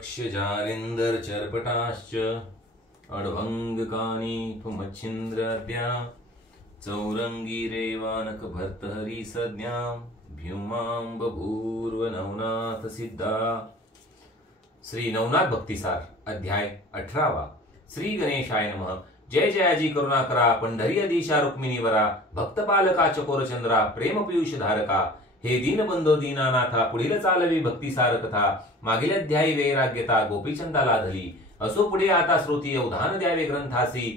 दक्ष जालिंदर चर्पटाश्च अडभंगकानि त्वमच्छिन्द्राद्या चौरंगी रेवानक भर्तहरी संज्ञां भ्यूमां बभूर्व नवनाथ सिद्धा। श्री नवनाथ भक्तिसार अध्याय 18। श्री गणेशाय नमः। जय जयाजी करुणाकरा पंढरी अधीशा रुक्मिणीवरा भक्तपालका चकोरचंद्रा प्रेम पीयूष धारका हे दीनबंधो दीनानाथा पुढील चालवी भक्तिसार कथा। मागील अध्यायी वैराग्यता गोपीचंदाला धली असो पुढे आता श्रोती उधान द्यावे ग्रंथासी।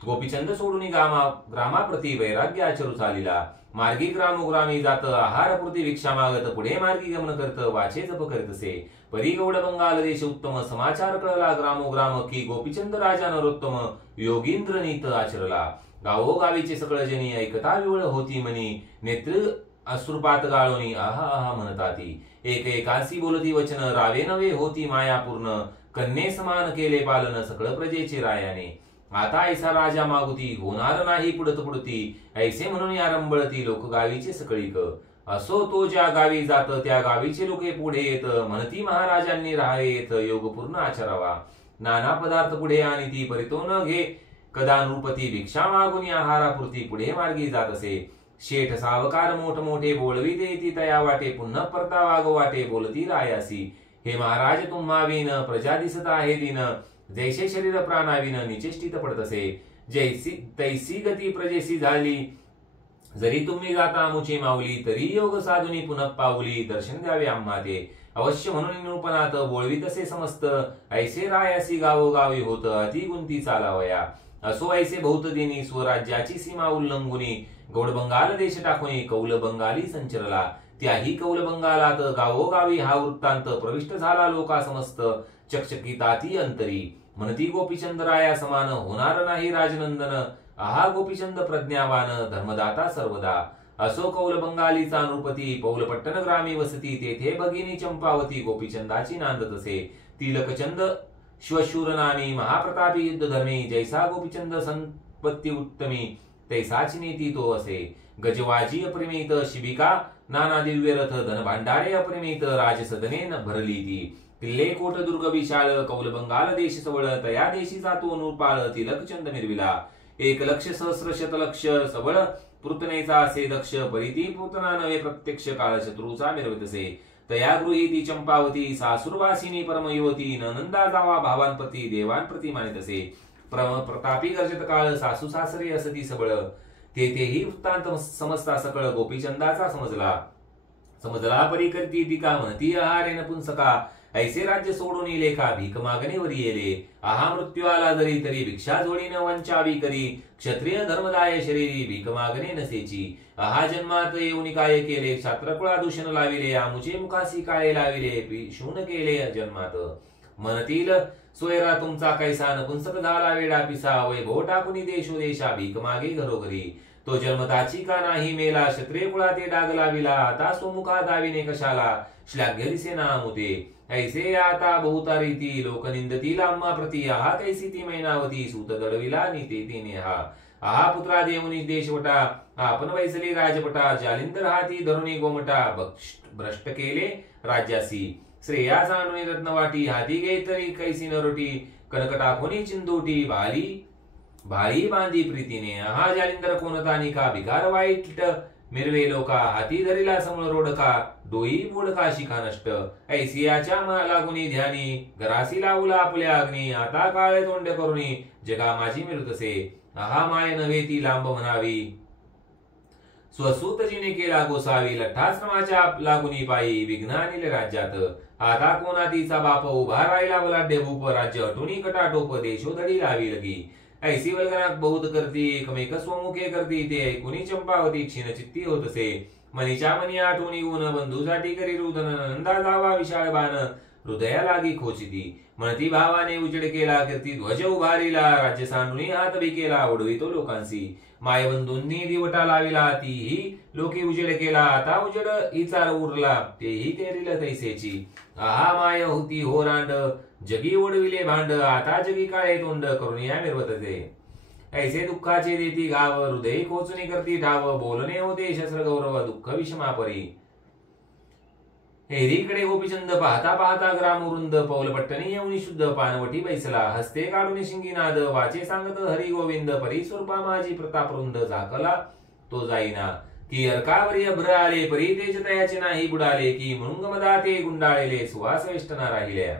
गोपीचंद सोडून ग्रामाप्रती वैराग्य आचरू चालिला। मार्गी ग्रामोग्रामी जात आहारपुरती भिक्षा मागत पुढे मार्गी गमन करत वाचे जप करीतसे। परी गौड बंगाल देश उत्तम समाचार कळला ग्रामोग्राम की गोपीचंद राजा नरोत्तम योगींद्र नीत आचरला। गावोगावीचे सगळ जनी ऐकता विवळ होती मनी नेत्र अश्रुपात गाळोनी आहा आहा म्हणताती। एक एकासी बोलती वचन रावे नवे होती मायापूर्ण कन्ये समान केले पालन सकळ प्रजेचे रायाने। आता ऐसा राजा मागुती होणार नाही पुढत पुढती ऐसे म्हणून आरंभळती लोक गावीचे सकळीक। असो तो ज्या गावी जात त्या गावीचे लोके पुढे येत म्हणती महाराजांनी राहावे येत योगपूर्ण आचरावा। नाना पदार्थ पुढे आणि ती परितो न घे कदा नृपती भिक्षा मागुनी आहारापुरती पुढे मार्गी जात असे। शेठ सावकार मोठ मोठे बोलवी देती तया वाटे पुन्हा परता वाग वाटे बोलती रायासी। हे महाराज तुम्हा विन प्रजा दिसत आहे दिन जैसे शरीर प्राणाविन निचेष्टित पडत असे। जैसी तैसी गती प्रजेसी झाली जरी तुम्ही जाता मुचे माऊली तरी योग साधुनी पुनः पाऊली दर्शन द्यावे आम्हा ते अवश्य म्हणून निरूपणात बोलवी तसे समस्त ऐसे रायासी गावोगावी होत अति गुंती चालावया। असो ऐसे बहुत दिनी स्वराज्याची सीमा उल्लंघुनी गौड बंगाल देश टाकून कौल बंगाली संचरला। त्याही कौल बंगालात गावोगावी हा वृत्तांत प्रविष्ट झाला लोका समस्त चकचकिताती अंतरी। म्हणती गोपीचंद राया समान होणार नाही राजनंदन आहा गोपीचंद प्रज्ञावान धर्मदाता सर्वदा। असो कौल बंगालीचा नृपती पौलपट्टन ग्रामी वसती तेथे भगिनी चंपावती गोपीचंदाची नांदत असे। तिलकचंद श्वशूर नामी महाप्रतापी युद्ध धर्मी जैसा गोपीचंद संपत्ती उत्तमी तैसाची नीती तो असे। गजवाजी अप्रिमित शिबिका नाना दिव्य रथ धन भांडारे अप्रिमित राजसदने भरली ती। किल्ले कोट दुर्ग विशाळ कौल बंगाल देश सबळ तया देशी जातो नृपाळ तिलकचंद मिरविला। 1,00,000 सहस्र शतलक्ष सबळ पृतनेचा असे दक्ष परिती पूतना नवे प्रत्यक्ष काळ शत्रूचा मिरवतसे। तया गृही ती चंपावती सासुरवासिनी परमयुवती नंदा जावा भावांप्रती देवांप्रती मानितसे। प्रतापी गर्जत काळ सासू सासरे असती सबळ तेथेही वृत्तांत समजता सकळ गोपीचंदाचा समजला परी करती टीका म्हणती आहारे नपुंसका ऐसे राज्य सोडून लेखा भीक मागणेवर येले। आहा मृत्यू आला जरी तरी भिक्षा जोडीन वंचावी करी क्षत्रिय धर्मदाय शरीरी भीक मागणे नसेची। आहा जन्मात येऊन काय केले क्षात्रकुळा दूषण लाविले आमुचे मुखासी काय लाविले शून केले जन्मात। म्हणतील सोयरा तुमचा कैसा नपुंसक झाला वेडा पिसा वैभव टाकुनी देशोदेशा भीक मागे घरोघरी। तो जन्मताची का नाही मेला क्षत्रिय कुळाते डाग लाविला आता स्वमुखा दाविने कशाला श्लाघ्य दिसे नामुते। ऐसे आता बहुतारी ती लोक निंदतील आम्हा प्रती आहा कैसी ती मैनावती सूत दडविला नीते तिने हा। आहा पुत्रा देवनी देशवटा आपण वैसली राजपटा जालिंदर हाती धरुणी गोमटा भ्रष्ट केले राज्यासी। श्रेया जाणुनी रत्नवाटी हाती गे तरी कैसी नरोटी कनकटाखोनी चिंदोटी भारी बांधी प्रीतीने। आहा जालिंदर कोणता निका भिकार वाईट मिरवे लोका हाती धरिला समळ रोडका डोई बोडका शिखा नष्ट। ऐसियाच्या लागुनी ध्यानी घरासी लावला आपल्या अग्नी आता काळे तोंड करुणी जगा माझी मिळतसे। आहा माय नव्हे ती लांब म्हणावी स्वसूत जिने केला गोसावी लठ्ठाश्रमाच्या लागुनी पायी विघ्न आणले राज्यात। आता कोणातीचा बाप उभा राहिला बलाढ्य भूप राज्य हटुनी कटाटोप देशोधडी लावी लगी। ऐसी वल्गनाक बहुत करती एकमेक स्वमुखे करती ते ऐकुनी चंपावती क्षीण चित्ती होतसे। मनीच्या मनी आठवणी गुण बंधूसाठी करी रुदन नंदा जावा विशाळ बाण हृदया लागी खोचिती। म्हणती भावाने उजेड केला कीर्ती ध्वज उभारिला राज्य सांडुनी हात केला उडवितो लोकांसी। मायबंधूंनी दिवटा लाविला तीही लोके उजेड केला आता उजेड हिचा उरला तेही तेरिल तैसेची। आहा माय होती हो रांड जगी ओढविले भांड आता जगी काळे तोंड करुनिया मिरवतते। ऐसे दुःखाचे देती गाव हृदय खोचणी करती ठाव बोलणे होते शस्त्र गौरव दुःख विषमापरी। हेरीकडे गोपीचंद पाहता पाहता ग्रामवृंद पौलपट्टणी येऊन शुद्ध पानवटी बैसला. हस्ते काढून शिंगीनाद वाचे सांगत हरी गोविंद परी स्वरूपा माझी प्रतापवृंद झाकला तो जाईना. की अर्कावरी अभ्र आले परी तेज तयाचे नाही बुडाले. की मृंग मदाते गुंडाळलेले सुवास वेष्टना राहिल्या.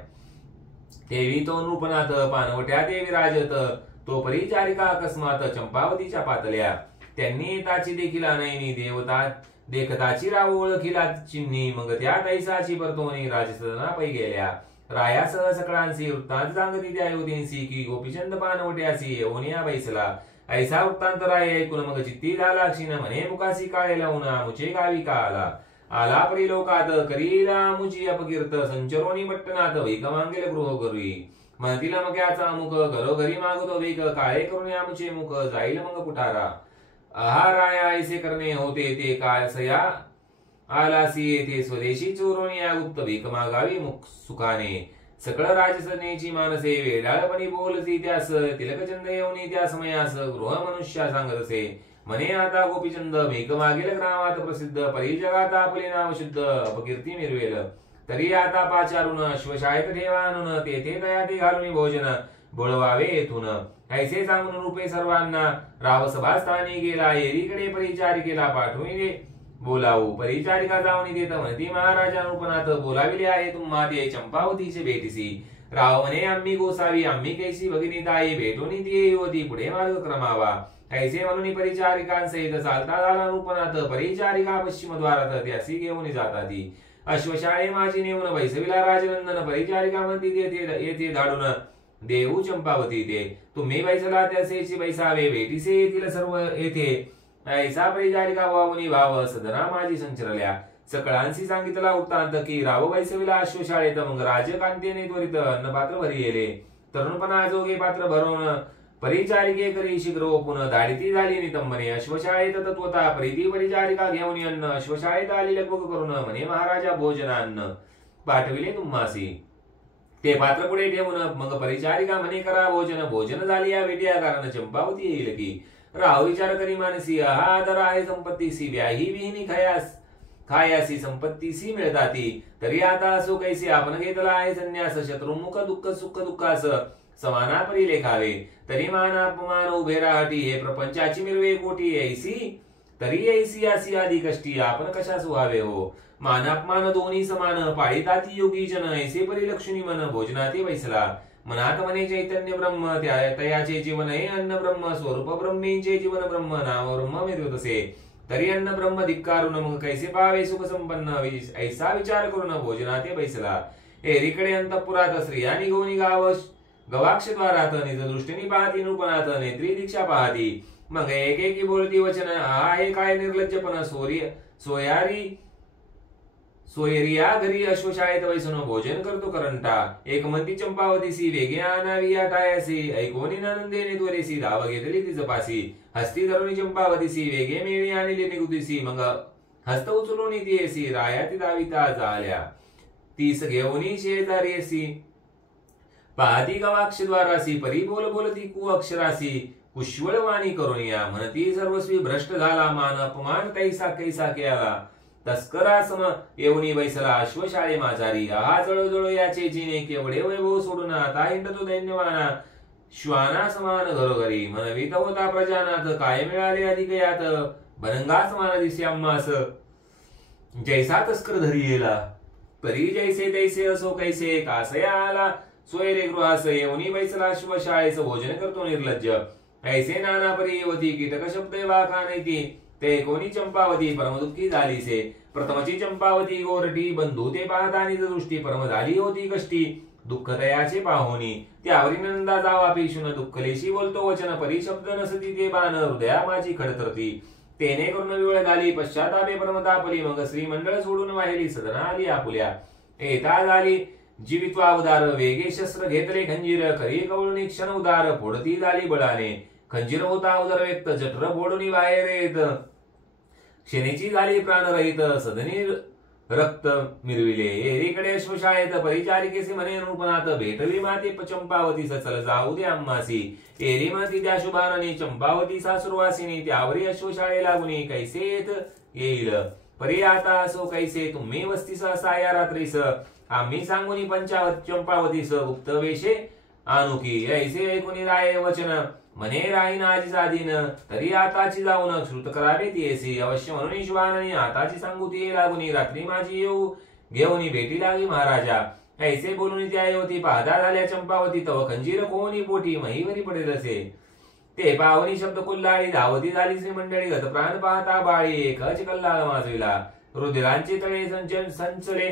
देवी तो नृपनाथ पानवट्या ते विराजत. तो परिचारिका अकस्मात चंपावतीच्या पातल्या. त्यांनी येताची देखील अनयनी देवता देखताची राव ओळखिला चिन्ही. मग त्या तैसाची परतोनी राजसदना पै गेल्या. रायासह सकळांसी वृत्तांत सांगती त्या योधींसी. की गोपीचंद पानवट्यासी येऊनिया बैसला. ऐसा वृत्तांत राय ऐकून मग चित्ती झाला क्षीण. म्हणे मुखासी काळे लावून आमुचे गावी का आला. आला परी लोकात करीला मुची अपकीर्त. संचरोनी पट्टनात वैक मागेल गृहघरी. म्हणतील मक्याचा मुख घरोघरी मागतो वेक. काळे करून आमुचे मुख जाईल मग कुठारा. आहाराया ऐसे करणे होते ते काय सया आलासी येथे स्वदेशी चोरोनिया गुप्त भीक मागावी मुख सुखाने. सकळ राजसनेची मानसे वेडाळपणी बोलती त्यास. तिलकचंद येऊनी त्या समयास गृह मनुष्या सांगतसे. म्हणे आता गोपीचंद भीक मागेल ग्रामात प्रसिद्ध. परी जगात आपले नाव शुद्ध अपकीर्ती मिरवेल. तरी आता पाचारून अश्वशाळेत ठेवा आणून. तेथे तया ते घालून भोजन बोळवावे येथून. ऐसे सांगून रूपे सर्वांना रावसभास्थानी गेला. एरीकडे परिचारिकेला पाठवून बोलावू. परिचारिका जाऊन देत म्हणती महाराजा नृपनाथ बोलाविले आहे तुम्हा ते चंपावतीचे भेटीसी. राव म्हणे आम्ही गोसावी आम्ही कैसी भगिनी ताई. भेटून ती युवती पुढे मार्ग क्रमावा. ऐसे म्हणून परिचारिकांसहित चालता झाला नृपनाथ. परिचारिका पश्चिम द्वारात त्यासी घेऊन जाताती. अश्वशाळे माझी नेऊन बैसविला राजनंदन. परिचारिका म्हणती येथे धाडून देऊ चंपावती ते. तुम्ही बैसला त्यासेची बैसावे. भेटीसे येथील सर्व येथे. ऐसा परिचारिका वावनी भाव सदना माझी संचरल्या. सकळांशी सांगितला वृत्तांत. की राव बैसविला अश्वशाळेत. मग राजकांतीने त्वरित अन्नपात्र भरी येले. तरुणपणा जोगे पात्र भरून परिचारिके करी शीघ्र ओपून. धाडिती झाली नितंबने अश्वशाळेत तत्वता. प्रीती परिचारिका घेऊन अन्न अश्वशाळेत आली लगबग करून. म्हणे महाराजा भोजनान्न पाठविले तुम्हासी. ते पात्र पुढे ठेवून मग परिचारिका म्हणे करा भोजन. भोजन झाली या भेटिया कारण चंपावती येईल की. राव विचार करी मानसी. हा आदर आहे संपत्तीसी. व्याही विहिनी खायासी संपत्तीसी मिळताती. तरी आता असो कैसे आपण घेतला आहे संन्यास. शत्रुमुख दुःख सुख दुःखास समाना परी लेखावे. तरी मान अपमान उभे राहटी. हे प्रपंचाची मिरवे कोटी. ऐसी तरी ऐसी असी आधी कष्टी. आपण कशा सुहावे हो. मान अपमान दोन्ही समान. पाळीताती योगी जन. ऐसे परिलक्षणी मन भोजनाती बैसला. मनात म्हणे चैतन्य ब्रह्म तयाचे जीवन हे अन्न ब्रह्म. स्वरूप ब्रह्मींचे जीवन ब्रह्म. नाम ब्रह्म मिळतसे. तरी अन्न ब्रह्म धिक्कारून मग कैसे पावे सुख संपन्न. ऐसा विचार करून भोजनाते बैसला. एरीकडे अंतपुरात स्त्रिया निघोनी गवाक्ष द्वारात. निज दृष्टीने पाहती नृपनाथ. नेत्री दीक्षा पाहती. मग एकेकी बोलती वचन. आहे काय निर्लज्जपण. सोयरिया घरी अश्वशाळेत बैसून भोजन करतो करंटा. एक म्हणती चंपावतीसी वेगे आणावी या टायासी. ऐकोनी नंदेने त्वरेसी धाव घेतली ती जपासी. हस्ती धरुणी चंपावतीसी वेगे मेळी आणली निगुतीसी. मग हस्त उचलून ती येसी. राया ती दाविता झाल्या तीस घेऊनी शेजारीसी. पाहती गवाक्ष द्वारासी. परी बोल बोलती कु अक्षरासी. कुशवळवाणी करुनिया म्हणती सर्वस्वी भ्रष्ट झाला. मान अपमान कैसा कैसा केला. तस्करा सम येऊनी बैसला अश्वशाळे माझारी. आहा जळजळ याचे जिने केवढे वैभव सोडून आता हिंडतो दैन्यवाना. श्वाना समान घरोघरी. म्हणवीत होता प्रजानाथ. काय मिळाले अधिक यात. बनंगा समान दिसे आम्हास. जैसा तस्कर धरी येला. परी जैसे तैसे असो कैसे. कासया आला सोयरे गृहास. येऊनी बैसला अश्वशाळेच भोजन करतो निर्लज्ज. ऐसे नाना परी युवती. कीटक शब्द वाखा नाही. ते कोणी चंपावती परमदुःखी झालीसे. प्रथमची चंपावती गोरटी. बंधू ते पाहता निज दृष्टी. परम झाली होती कष्टी. दुःख तयाचे पाहोनी. त्यावरी नंदा जावा पेशून. दुःखलेशी बोलतो वचन. परी शब्द नसती ते बाण. हृदया माझी खडतरती. तेने करून विवळ झाली पश्चातापे परमतापली. मग श्रीमंडळ सोडून वाहिली सदना आली आपुल्या. येता झाली जीवित्वा उदार. वेगे शस्त्र घेतले खंजीर. खरी कवळून क्षण उदार. फोडती झाली बळाने. खंजीर होता उदर व्यक्त. जठर फोडून बाहेर येत. क्षणेची झाली प्राणरहित. सदनी रक्त मिरविले. एरीकडे अश्वशाळेत परिचारिकेसी म्हणे नृपनाथ. भेटवी माते चंपावतीस. चल जाऊ दे आम्हासी. एरी म्हणती त्या शुभाननी. चंपावती सासुरवासिनी. त्यावरी अश्वशाळे लागुनी कैसे येत येईल. परी आता असो कैसे तुम्ही वस्तीस असा या रात्रीस आम्ही सांगूनी चंपावतीस गुप्त वेशे आणुकी ऐसे ऐकून राय वचन मने राहीन आजी साधीन तरी आताची जाऊन श्रुत करावे ती अवश्य म्हणून शुभाननी आताची सांगू ती लागुनी रात्री माझी येऊ घेऊन भेटी लागी महाराजा ऐसे बोलून त्या होती पाहता झाल्या चंपावती तव खंजीर कोणी पोटी महीवरी पडेल असे ते पावनी शब्द कुल्लाळी धावती झाली श्रीमंडळी गत प्राण पाहता बाळी एकच कल्लाळ माजविला रुधिरांचे तळे संचले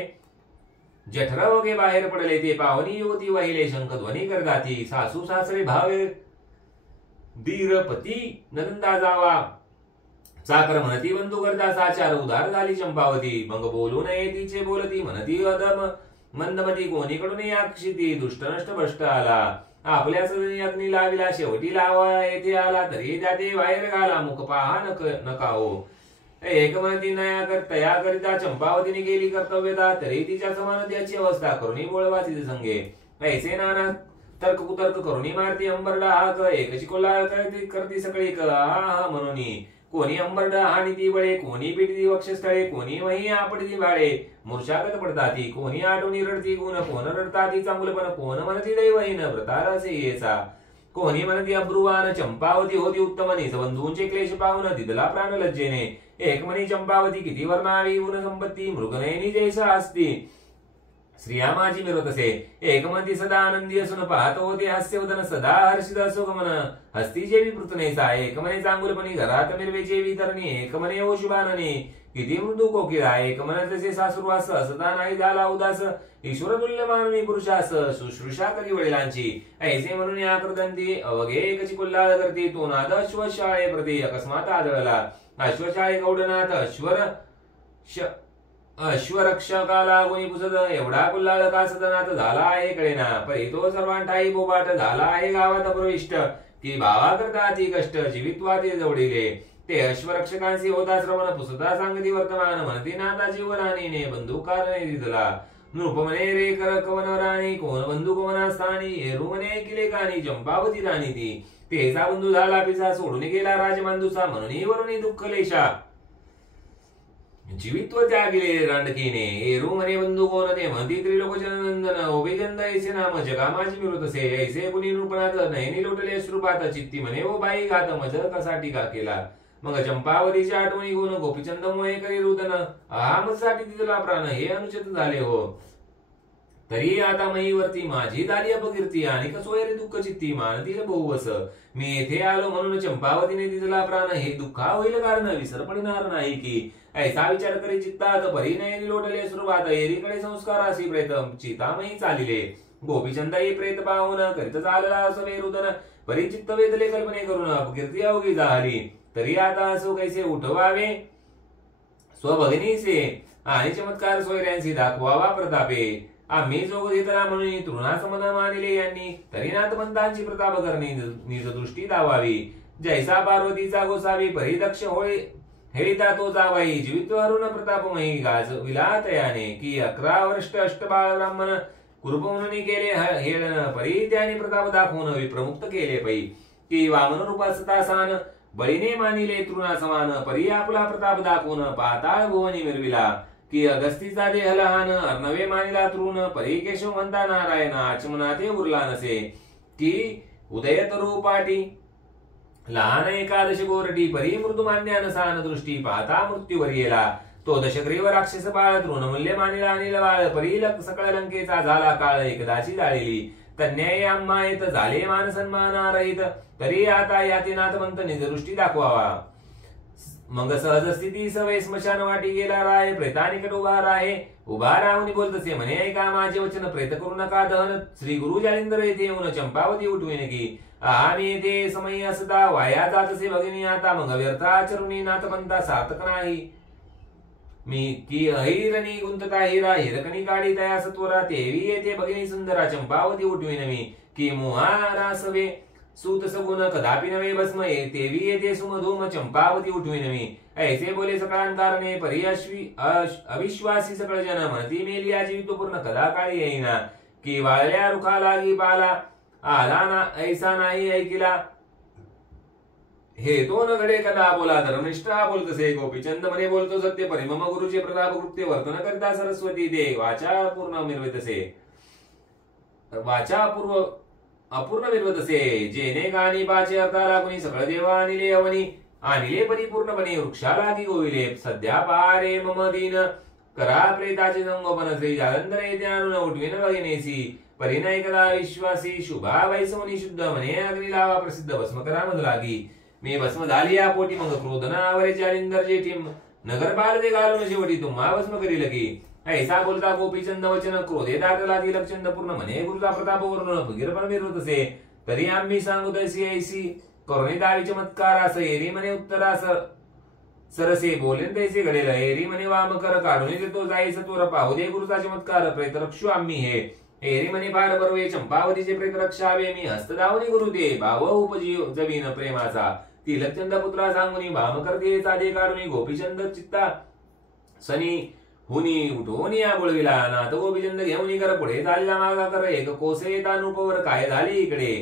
जठर वगे बाहेर पडले ते पावनी युवती वाहिले शंख ध्वनी करदाती सासू सासरे भावे धीर पती नंदा जावा चाकर म्हणती बंधू करता साचार उधार झाली चंपावती मग बोलू नये तिचे बोलती म्हणती अदम मंदमती कोणीकडून याक्षिती दुष्ट नष्ट भ्रष्ट आला आपल्याच अग्नी लाविला शेवटी लावा येथे आला तरी जाते बाहेर घाला मुख पहा नका हो एक म्हणती नया तया करिता चंपावतीने गेली कर्तव्यता तरी तिच्या समान त्याची अवस्था करुणी बोळवा तिचे संगे ऐसे नाना तर्क कुतर्क करुणी मारती अंबरडा हाक एकची कोल्हाळ करती सगळी हा म्हणून कोणी अंबरडा हानी ती बळे कोणी पिटती वक्षस्थळे कोणी वही आपडती भाडे मूर्छागत पडताती कोणी आठवणी रडती गुण कोण रडताती चांगलपण कोण म्हणती दैवहीन व्रतार असे येसा कोणी म्हणती अब्रुवान चंपावती होती उत्तमनी बंधूंचे क्लेश पाहून दिदला प्राण लज्जेने एक म्हणी चंपावती किती वर्णावी गुण संपत्ती मृगनयनी जैसा असती स्त्रिया माझी मिरवत असे एकमती सदा आनंदी असून पाहत होते हास्यवदन सदा हर्षित असो गमन हस्ती जेवी पृतनेसा एकमने चांगुलपणी घरात मिरवे जेवी तरणी एकमने ओ शुभाननी किती मृदू कोकिळा एकमने तसे सासुरवास सदा नाही झाला उदास ईश्वर तुल्य मानवी पुरुषास शुश्रूषा करी वडिलांची ऐसे म्हणून या कृदंती अवघे एकची कुल्लाळ करती तो नाद अश्वशाळे प्रती अकस्मात आदळला अश्वशाळे गौडनाथ अश्वरक्षकाला गुणी पुसद एवढा कुल्लाळ का सदनात झाला आहे कळेना परी तो सर्वांठाई बोबाट झाला आहे गावात प्रविष्ट की भावा करता ती कष्ट जीवित्वा ते जवडिले ते अश्वरक्षकांशी होता श्रवण पुसता सांगती वर्तमान म्हणती नाता जीवराणीने बंदुकारने दिदला नृपमने रे कर कवन राणी कोण बंदूक वना स्थानी एरुमने किले कानी चंपावती राणी ती तेचा बंधू झाला पिसा सोडून गेला राजमांदूचा म्हणून वरुणी दुःख लेशा जीवित्व त्यागिले रांडकीने एरू मने बंधू कोण ते म्हणती त्रिलोकचनंदन ओबेजंद ऐसे नाम जगा माझी मिळत असे ऐसे कुणी नृपणात नयनी लोटले श्रुपात चित्ती म्हणे ओ बाई घात मज कसा टीका केला मग चंपावतीच्या आठवणी गुण गोपीचंद मोहे करी रुदन अहामसाठी तिथला प्राण हे अनुचित झाले हो तरी आता महीवरती माझी झाली अपकीर्ती आणि कसोयरे दुःख चित्ती मानतील बहुवस मी येथे आलो म्हणून चंपावतीने तिथला प्राण हे दुःखा होईल कारण विसर पडणार नाही की ऐसा विचार करी चित्तात परिनयनी लोटले सुरुवात एरीकडे संस्कार अशी प्रेत चितामही चालिले गोपीचंदाई प्रेत पाहून करीत चालला असं वेरुदन परिचित्त वेदले कल्पने करून अपकीर्ती अवघी झाली तरी आता असो कैसे उठवावे स्वभगिनीचे आणि चमत्कार सोयऱ्यांशी दाखवावा प्रतापे आम्ही जोग घेतला म्हणून तृणासमन मानिले यांनी तरी नाथमंतांची प्रताप करणे निज दृष्टी दावावी जैसा पार्वतीचा गोसावी परिदक्ष होळी हेळिता तो जावाई जीवित्व हरुण प्रतापमयी गाज विलातयाने की 11 वर्ष अष्टबाळ ब्राह्मण कुरूप म्हणून केले हेळन परी त्याने प्रताप दाखवून विप्रमुक्त केले पै की वामन रूपासतासान बळीने मानिले तृणा समान परी आपला प्रताप दाखवून पाताळ भुवनी मिरविला की अगस्तीचा देह लहान अर्णवे मानिला तृण परी केशव म्हणता नारायण आचमनाते उरला नसे की उदय तरू पाटी लहान एकादश गोरटी परी मृदुमान्यान सान दृष्टी पाहता मृत्यूवर गेला तो दशग्रीव राक्षस बाळ तृणमूल्य मानिला अनिल बाळ परी सकळ लंकेचा झाला काळ एकदाची जाळलेली तन्याय आम्हा येत झाले मान सन्मानारहित तरी आता याते नाथमंत निजदृष्टी दाखवावा मग सहज स्थिती सवय स्मशान वाटी गेला राय प्रेतानिकट उभा राहून बोलतसे म्हणे ऐका माझे वचन प्रेत करू नका दहन श्री गुरु जालिंदर येथे येऊन चंपावती उठविन की आम्ही येथे समय असता वाया जातसे भगिनी आता मग व्यर्थ आचरुणी नाथमंता सार्थक नाही मी की अहिरणी गुंतता हिरा हिरकणी काढी तया सत्वरा तेवी येथे भगिनी सुंदरा चंपावती उठविन मी की मोहारा सवे सूत सगुण कदापि नवे भस्म तेवी येथे सुमधूम चंपावती उठविन मी ऐसे बोले सकळांकारणे परी अविश्वासी सकळ जन म्हणती मेली या जीवित पूर्ण कदा काळी येईना की वाळल्या रुखा लागी पाला आला ना ऐसा नाही ऐकिला हे तो न घडे कदा बोला धर्मनिष्ठा बोलतसे गोपीचंद म्हणे बोलतो सत्य परी मम गुरुचे प्रताप कृत्य वर्तन करता सरस्वती दे वाचा पूर्ण मिरवितसे वाचा अपूर्ण मिरवतसे जेने गाणी बाचे अर्था लागुनी सकळ देवा आणिले अवनी आणिले परिपूर्णपणे वृक्षालागी गोविले सध्या पारे मम दीन करा प्रेताचे संगोपन श्री जालंधर येथे आणून उठविन बघिनेसी परिणय करा विश्वासी शुभा वैसवनी शुद्ध म्हणे अग्नी लावा प्रसिद्ध भस्म करा मध लागी मी भस्म झाली या पोटी मग क्रोधन आवरे जालिंदर जेठी नगर बाल दे घालून शेवटी तुम्हा भस्म करी लगी ऐसा बोलता गोपीचंद वचन क्रोधे दाटला ती लक्षंद पूर्ण म्हणे गुरुचा प्रताप वरून फकीर पण मिरवत असे तरी आम्ही सांगू तशी ऐसी करुणी दावी चमत्कार असं एरी म्हणे उत्तरास सरसे बोलेन तैसे घडेल एरी म्हणे वाम कर काढून देतो जायचं तोर पाहू दे गुरुचा चमत्कार प्रेत रक्षू आम्ही हे एरी म्हणे फार बरोवे चंपावतीचे प्रेत रक्षावे मी हस्त दावणी गुरु दे भाव उपजी जमीन प्रेमाचा ती लक्षंद पुत्रा सांगुनी भाम करते साधे काढून गोपीचंद चित्ता सनी हुनी उठवून या बोलविला नाथ गोपीचंद घेऊन कर पुढे चालला मागा कर एक कोसे तानुपवर काय झाली इकडे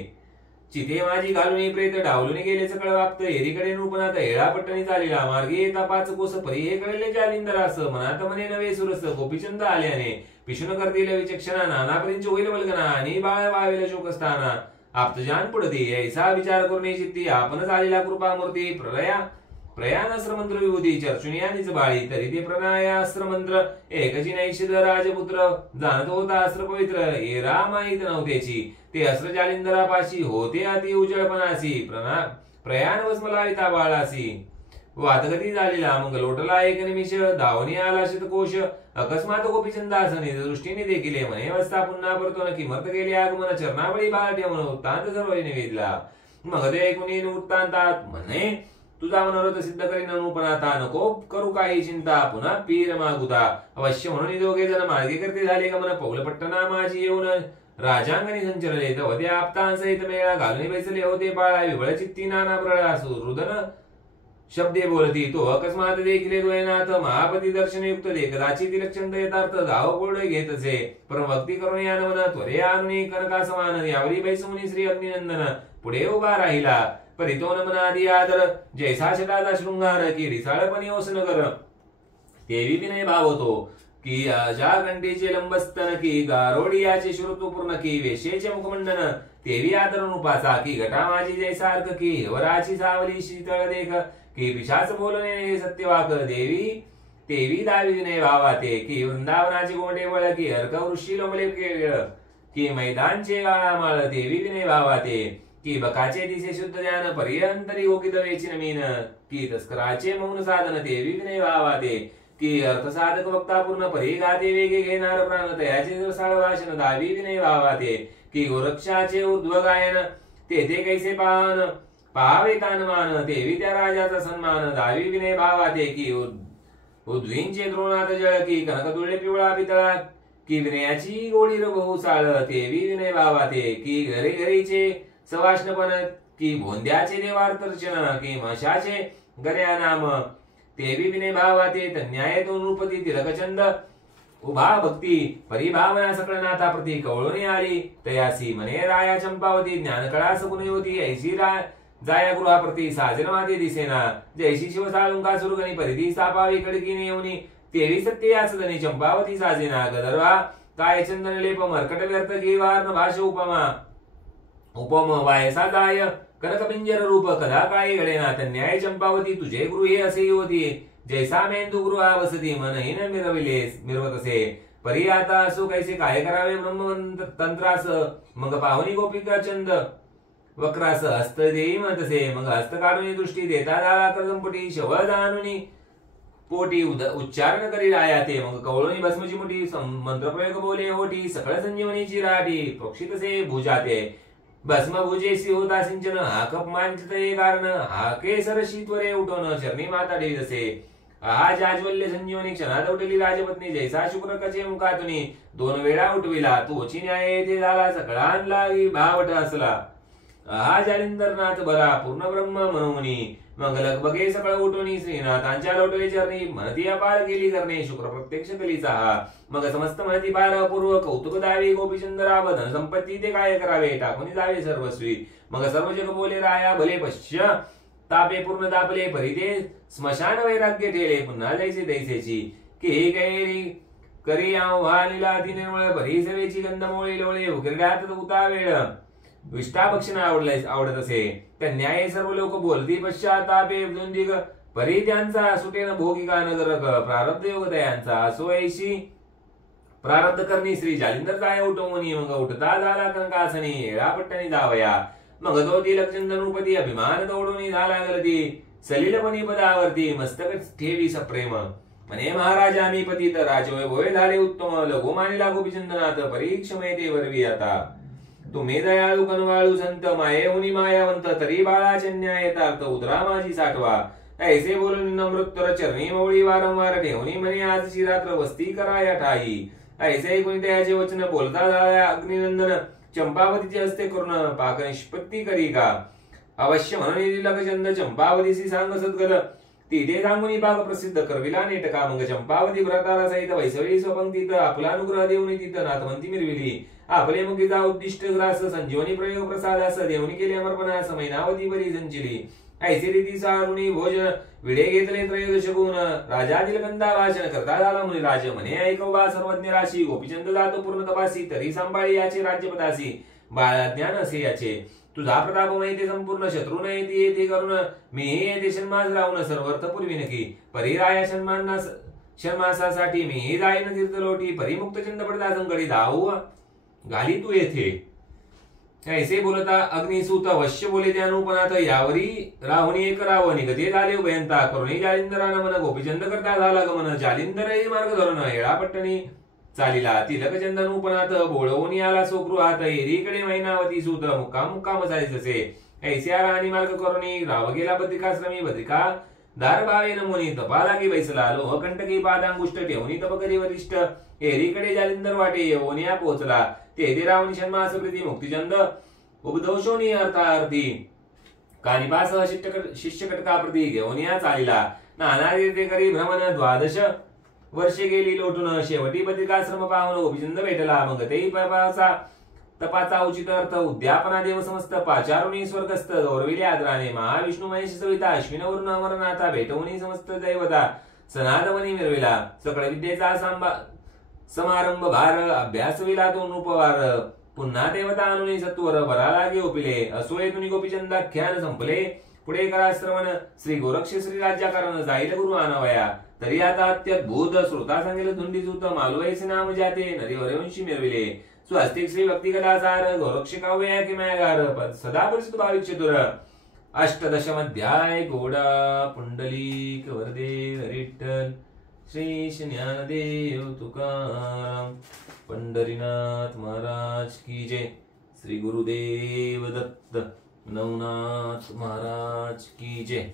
चिते माझी घालून प्रेत डावलून गेले सकळ वागत एरीकडे नूपनात हेळा पट्टणी चालीला मार्गे येता पाच कोस परी हे कळले जालिंदर असं मनात म्हणे नवे सुरस गोपीचंद आल्याने पिशुन करतील विचक्षणा नाना परींच होईल वल्गना आणि बाळ वावेल शोकस्थाना आप्तजान पुढती ऐसा विचार करून चित्ती आपणच आलेला कृपा मूर्ती प्रयाणास्त्र मंत्र विभूती चर्चुनियानीच बाळी तरी ते प्रणयास्त्र मंत्र एकची नैशिद राजपुत्र जाणत होता अस्त्र पवित्र हे रामाईत नव्हतेची ते अस्त्र जालिंदरापाशी होते अति उजळपणासी प्रयाण वस्मलाविता बाळासी वातगती झालेला मग लोटला एक निमिष धावणी आला शतकोश अकस्मात गोपीचंदासने दृष्टीने देखील म्हणे वस्ता पुन्हा परतो न किमर्थ गेले आगमन चरणावळी बाळ ठेवून उत्तांत सर्व निवेदला मग ते ऐकून उत्तांतात म्हणे तुझा मनोरथ सिद्ध करीन पण आता नको करू काही चिंता पुन्हा पीर मागुता अवश्य म्हणून दोघे जण मार्गे करते झाले का मन पौल पट्टना माझी येऊन राजांगणी संचरले तेव्हा ते आपतांसहित मेळा घालून बैसले होते बाळा विवळ चित्ती नाना प्रळा सुहृदन शब्दे बोलती तो अकस्मात देखील द्वयनाथ महापती दर्शनयुक्त दे कदाचित लक्षंद यथार्थ धाव पोळ घेत असे परम भक्ती करून यान मन त्वरे आणून कनका समान यावरी बैसमुनी श्री अग्निनंदन पुढे उभा राहिला परितोन मनादी आदर जैसा शताचा शृंगार की रिसाळपणी ओसनगर तेवी विनय भावतो की ज्या घंटेचे लंबस्तन की गारोडियाचे श्रुतपूर्ण की वेशेचे मुखमंडन तेवी आदर उपासा की घटा माझी जैसा अर्क की हिरवराची सावली शीतळ देख की पिशाच बोलणे सत्यवाक देवी तेवी दावी विनय भावाते की वृंदावनाचे गोंडे वळ की अर्क वृषी लोंबले की मैदानचे गाळामाळ देवी विनय भावाते की बकाचे दिसे शुद्ध ज्ञान पर्यंतरी ओकित वेचिन मीन की तस्कराचे मौन साधन देवी विनय भावाते की अर्थसाधक वक्ता पूर्ण परी गाते वेगे घेणार प्राण तयाचे रसाळ भाषण दावी विनय भावाते की गोरक्षाचे ऊर्ध्व गायन तेथे कैसे पाहन पाहावे तानमान देवी त्या राजाचा सन्मान दावी विनय भावाते की उद्वींचे द्रोणात जळ की कनकतुल्य पिवळा पितळा की विनयाची गोडी बहु साळ देवी विनय भावाते की घरे घरीचे सवाष्णपण की भोंद्याचे देवार्तर्चन की मशाचे गर्या नाम देवी विनय भावाते तन्याय तो नृपती तिलकचंद उभा भक्ती परिभावना सकळ नाथा प्रती कवळून आली तयासी मने राया चंपावती ज्ञानकळा सकुनी होती ऐशी जाया गृहाप्रती साजन माते दिसेना जैशी शिवसाळुंका सुरगणी परिधी स्थापावी कडकीने येऊनी तेवी सत्य याचदनी चंपावती साजेना गदर्वा काय चंदन लेप मर्कट व्यर्थ घेवार भाष उपम वायसा जाय कनकपिंजर रूप कदा काय घडेना तन्याय चंपावती तुझे गृहे असे होती जैसा मेंदू गृहा वसती मनहीन मिरवत असे परी आता असो कैसे काय करावे ब्रह्म तंत्रास मग पाहुनी गोपिका चंद वक्रास हस्त देई म्हणतसे मग हस्त काढून दृष्टी देता झाला कर्दमपटी शव जाणून पोटी उच्चारण करी राया ते मग कवळूनी भस्मची मुठी मंत्रप्रयोग बोले होठी सकळ संजीवनीची राठी पक्षितसे भुजाते भस्म भुजेसी होता सिंचन हाकप मांचते कारण हाके सरशी त्वरे उठवण शरणी माता देवी जसे आज आजवल्य संजीवनी क्षणात उठली राजपत्नी जैसा शुक्र कचे मुखातुनी 2 वेळा उठविला तोची न्याय येथे झाला सकळांना भावट असला हा जालिंदरनाथ बरा पूर्ण ब्रह्म म्हणूनी मग लगबगे सकळ उठवणी श्रीनाथांच्या लोटले चरणी म्हणती अपार गेली करणे शुक्र प्रत्यक्ष कलीचा हा मग समस्त म्हणती पार अपूर्व कौतुक दावे गोपीचंदराव धन संपत्ती ते काय करावे टाकून जावे सर्वस्वी मग सर्व जग बोले राया भले पश्य तापे पूर्ण तापले परिते स्मशान वैराग्य ठेले पुन्हा जैसे दैसेची की हे कैरी करी आव्हा लीलाती निर्मळ परी सेवेची गंधमोळी लोळे उकिरड्यात उता वेळ विष्टा पक्षीना आवडत असे त्या न्याय सर्व लोक बोलती पश्चातापे द्वंदिग परी त्यांचा सुटेन भोगिका नगरक प्रारब्ध योग दयांचा असो ऐशी प्रारब्ध करणी श्री जालिंदर जाय उठवणी मग उठता झाला कंकासनी येळापट्टणी जावया मग तो ती लक्षंदनुपती अभिमान दौडून झाला गलती सलिलपणी पदावरती मस्तक ठेवी सप्रेम म्हणे महाराजांनी पतित राजवैभव झाले उत्तम लघु मानिला गोपीचंदनाथ परीक्षमय ते वरवी आता तुम्ही दयाळू कनवाळू संत मायेहुनी मायावंत तरी बाळाचे न्याय यथार्थ उदरा माझी साठवा ऐसे बोलून नम्रोत्तर चरणी मवळी वारंवार ठेवणी म्हणे आजची रात्र वस्ती कराया ठाई ऐसे कोणी त्याचे वचन बोलता झाला अग्निनंदन चंपावतीचे हस्ते करून पाक निष्पत्ती करी का अवश्य म्हणून लक्षंद चंपावतीशी सांग सद्गल तिथे सांगून पाक प्रसिद्ध करविला नेटका मग चंपावती व्रताला सहित वैसळी स्वपंक्तीत आपला अनुग्रह देऊन तिथं नाथवंती मिरविली आपले मुखीचा उद्दिष्ट ग्रास संजीवनी प्रयोग प्रसादास देवणी केले अमर्पणास मैनावती बरी संचिली ऐसी रीती सारुणी भोजन विडे घेतले त्रयोदश गुण राजातील गंधा वाचन करता झाला मुनी राज म्हणे ऐकवा सर्वज्ञ राशी गोपीचंद जातो पूर्ण तपासी तरी सांभाळी याचे राज्यपदासी बाळा ज्ञान असे याचे तुझा प्रताप माहिती संपूर्ण शत्रू नाही येथे करून मी येथे शन्मास राहून सर्वर्थ पूर्वी नकी परिराया शन्मासासाठी मी जाईन तीर्थ लोटी परिमुक्त चंद पडता संकडी धावू घाली तू येथे ऐसे बोलता अग्निसूत अवश्य बोले त्या अनुपनात यावरी राहुनी एक राव निगते झाले उभयंता करुणी जालिंदरान मन गोपीचंद करता झाला गमन जालिंदरही मार्ग धरून येळापट्टणी चालिला तिलक उपनाथ बोळवून आला सोगृहात एरीकडे मैनावती सूत मुक्काम जायचे ऐस्या राणी मार्ग करुणी राव गेला बद्रिकाश्रमी बद्रिका दार भावे नमुनी तपाला की बैसला लोहकंटकी पादांगुष्ट ठेवणी तपकरी वरिष्ठ एरीकडे जालिंदर वाटे येवोनिया पोहोचला तेथे रावणी शन्मास प्रीती मुक्तिचंद उपदोषोनी अर्थार्थी कानिपास शिष्यकटका प्रती घेऊनिया चालिला नाना ते करी भ्रमण द्वादश वर्षे गेली लोटून शेवटी बद्रिकाश्रम पाहून गोपीचंद भेटला मग तेही तपाचा उचित अर्थ उद्यापना देव समस्त पाचारुणी स्वर्गस्थ गौरविले आदराने महाविष्णू महेश सविता अश्विनवरून अमरनाथा भेटवून समस्त दैवता सनातवनी मिरविला सकळ विद्येचा समारंभ भार अभ्यास विला तो उपवार पुन्हा देवता अनुनी सत्वर बरा लागे ओपिले असोय तुनी गोपीचंदाख्यान संपले पुढे करा श्रवण श्री गोरक्ष श्री राज्याकारण जाईल गुरु आनवया तरी आता अत्यद्भुत श्रोता सांगेल धुंडीसूत मालवयसे नाम जाते नरीवरवंशी मिरविले स्वस्तिक श्री भक्ती कलासार गोरक्ष काव्य किमयागार सदा परिचित भाविक चतुर अष्टदशम अध्याय गोडा पुंडलिक वरदे हरिठ्ठल श्री ज्ञानदेव तुकाराम पंढरीनाथ महाराज की जय श्री गुरुदेव दत्त नवनाथ महाराज की जय।